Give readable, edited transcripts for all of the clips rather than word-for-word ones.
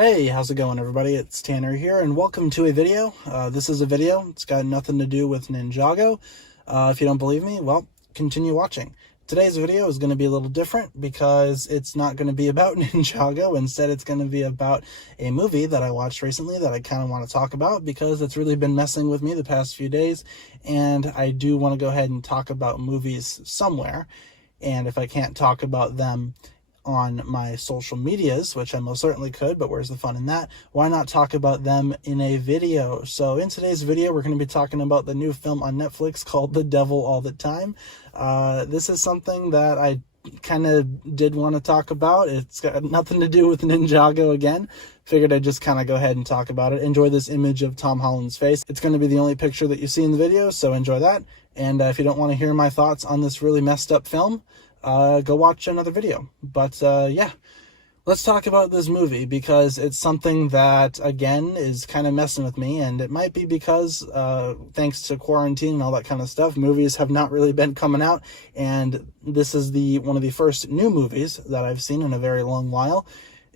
Hey, how's it going, everybody? It's Tanner here, and welcome to a video. This is a video. It's got nothing to do with Ninjago. If you don't believe me, well, continue watching. Today's video is going to be a little different because it's not going to be about Ninjago. Instead, it's going to be about a movie that I watched recently that I kind of want to talk about because it's really been messing with me the past few days, and I do want to go ahead and talk about movies somewhere. And if I can't talk about them on my social medias, which I most certainly could, but where's the fun in that? Why not talk about them in a video? So in today's video, we're going to be talking about the new film on Netflix called The Devil All the Time. This is something that I kind of did want to talk about. It's got nothing to do with Ninjago again. Figured I'd just kind of go ahead and talk about it. Enjoy this image of Tom Holland's face. It's going to be the only picture that you see in the video, so enjoy that. And if you don't want to hear my thoughts on this really messed up film, go watch another video. But yeah, let's talk about this movie because it's something that, again, is kind of messing with me. And it might be because, thanks to quarantine and all that kind of stuff, movies have not really been coming out. And this is one of the first new movies that I've seen in a very long while.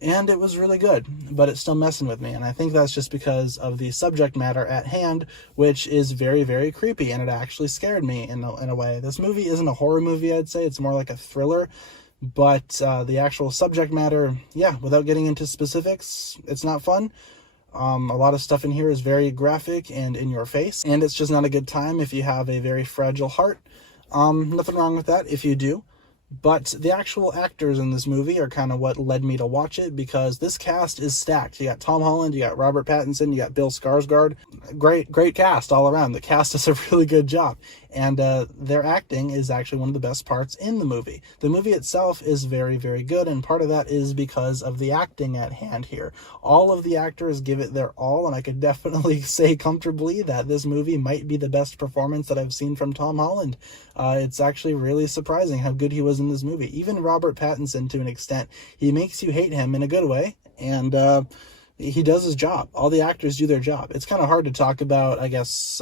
And it was really good, but it's still messing with me. And I think that's just because of the subject matter at hand, which is very, very creepy. And it actually scared me in a way. This movie isn't a horror movie, I'd say. It's more like a thriller. But the actual subject matter, yeah, without getting into specifics, it's not fun. A lot of stuff in here is very graphic and in your face. And it's just not a good time if you have a very fragile heart. Nothing wrong with that if you do. But the actual actors in this movie are kind of what led me to watch it, because this cast is stacked. You got Tom Holland, you got Robert Pattinson, you got Bill Skarsgård. Great cast all around. The cast does a really good job. And their acting is actually one of the best parts in the movie. The movie itself is very, very good, and part of that is because of the acting at hand here. All of the actors give it their all, and I could definitely say comfortably that this movie might be the best performance that I've seen from Tom Holland. It's actually really surprising how good he was in this movie. Even Robert Pattinson, to an extent, he makes you hate him in a good way, and he does his job. All the actors do their job. It's kind of hard to talk about, I guess,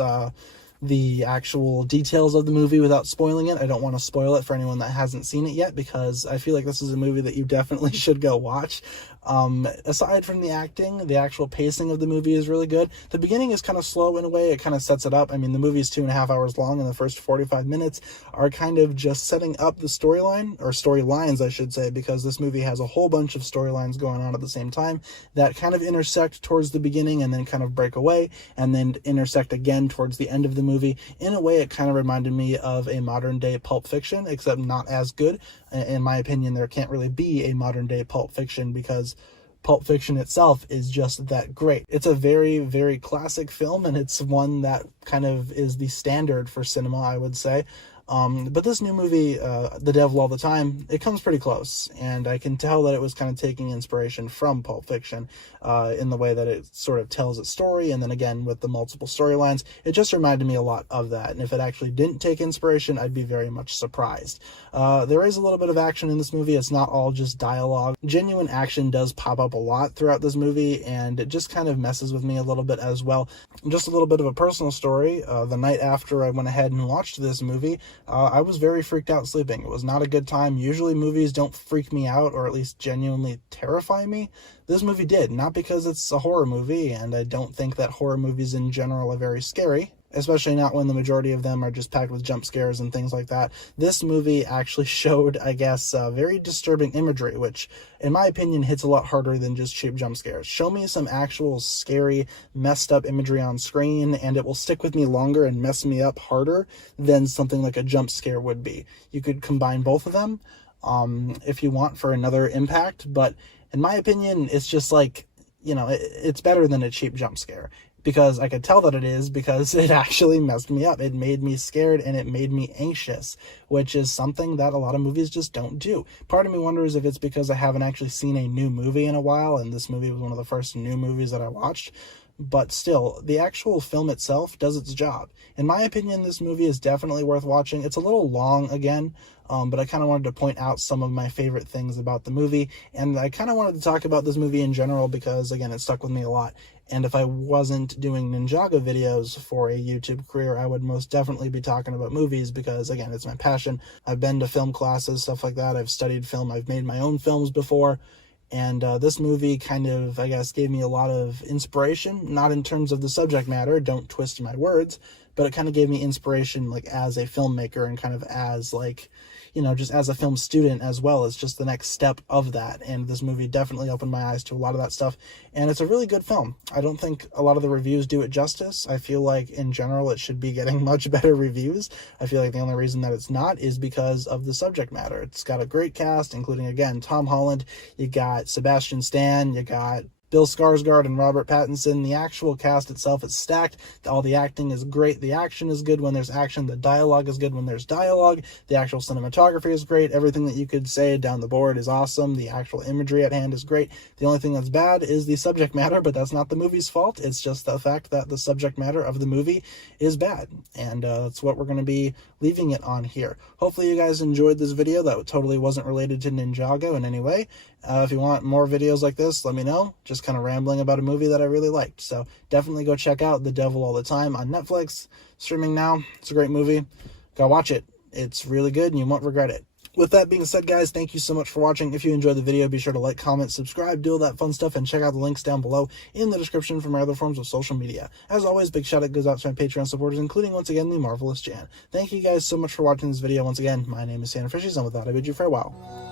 the actual details of the movie without spoiling it. I don't want to spoil it for anyone that hasn't seen it yet, because I feel like this is a movie that you definitely should go watch. Aside from the acting, the actual pacing of the movie is really good. The beginning is kind of slow in a way. It kind of sets it up. I mean, the movie is 2.5 hours long, and the first 45 minutes are kind of just setting up the storyline, or storylines, I should say, because this movie has a whole bunch of storylines going on at the same time that kind of intersect towards the beginning and then kind of break away and then intersect again towards the end of the movie. In a way, it kind of reminded me of a modern day Pulp Fiction, except not as good. In my opinion, there can't really be a modern day Pulp Fiction because Pulp Fiction itself is just that great. It's a very, very classic film, and it's one that kind of is the standard for cinema, I would say. But this new movie, The Devil All the Time, it comes pretty close, and I can tell that it was kind of taking inspiration from Pulp Fiction in the way that it sort of tells its story, and then again with the multiple storylines. It just reminded me a lot of that, and if it actually didn't take inspiration, I'd be very much surprised. There is a little bit of action in this movie. It's not all just dialogue. Genuine action does pop up a lot throughout this movie, and it just kind of messes with me a little bit as well. Just a little bit of a personal story. The night after I went ahead and watched this movie, I was very freaked out sleeping. It was not a good time. Usually movies don't freak me out, or at least genuinely terrify me. This movie did, not because it's a horror movie, and I don't think that horror movies in general are very scary, especially not when the majority of them are just packed with jump scares and things like that. This movie actually showed, I guess, very disturbing imagery, which, in my opinion, hits a lot harder than just cheap jump scares. Show me some actual scary, messed up imagery on screen, and it will stick with me longer and mess me up harder than something like a jump scare would be. You could combine both of them if you want for another impact, but in my opinion, it's just like, you know, it's better than a cheap jump scare. Because I could tell that it is, because it actually messed me up. It made me scared, and it made me anxious, which is something that a lot of movies just don't do. Part of me wonders if it's because I haven't actually seen a new movie in a while, and this movie was one of the first new movies that I watched. But still, the actual film itself does its job. In my opinion, this movie is definitely worth watching. It's a little long again, but I kind of wanted to point out some of my favorite things about the movie, and I kind of wanted to talk about this movie in general because, again, it stuck with me a lot. And if I wasn't doing Ninjago videos for a YouTube career, I would most definitely be talking about movies because, again, it's my passion. I've been to film classes, stuff like that. I've studied film. I've made my own films before. And this movie kind of, I guess, gave me a lot of inspiration, not in terms of the subject matter, don't twist my words, but it kind of gave me inspiration, like, as a filmmaker and kind of as, like, just as a film student, as well as just the next step of that. And this movie definitely opened my eyes to a lot of that stuff. And it's a really good film. I don't think a lot of the reviews do it justice. I feel like in general it should be getting much better reviews. I feel like the only reason that it's not is because of the subject matter. It's got a great cast, including, again, Tom Holland. You got Sebastian Stan. You got Bill Skarsgård and Robert Pattinson. The actual cast itself is stacked. All the acting is great. The action is good when there's action. The dialogue is good when there's dialogue. The actual cinematography is great. Everything that you could say down the board is awesome. The actual imagery at hand is great. The only thing that's bad is the subject matter, but that's not the movie's fault. It's just the fact that the subject matter of the movie is bad. And that's what we're going to be leaving it on here. Hopefully you guys enjoyed this video that totally wasn't related to Ninjago in any way. If you want more videos like this, let me know. Just kind of rambling about a movie that I really liked. So definitely go check out The Devil All the Time on Netflix. Streaming now. It's a great movie. Go watch it. It's really good and you won't regret it. With that being said, guys, thank you so much for watching. If you enjoyed the video, be sure to like, comment, subscribe, do all that fun stuff, and check out the links down below in the description for my other forms of social media. As always, big shout out goes out to my Patreon supporters, including, once again, the Marvelous Jan. Thank you guys so much for watching this video. Once again, my name is TannerFishies, and with that, I bid you farewell.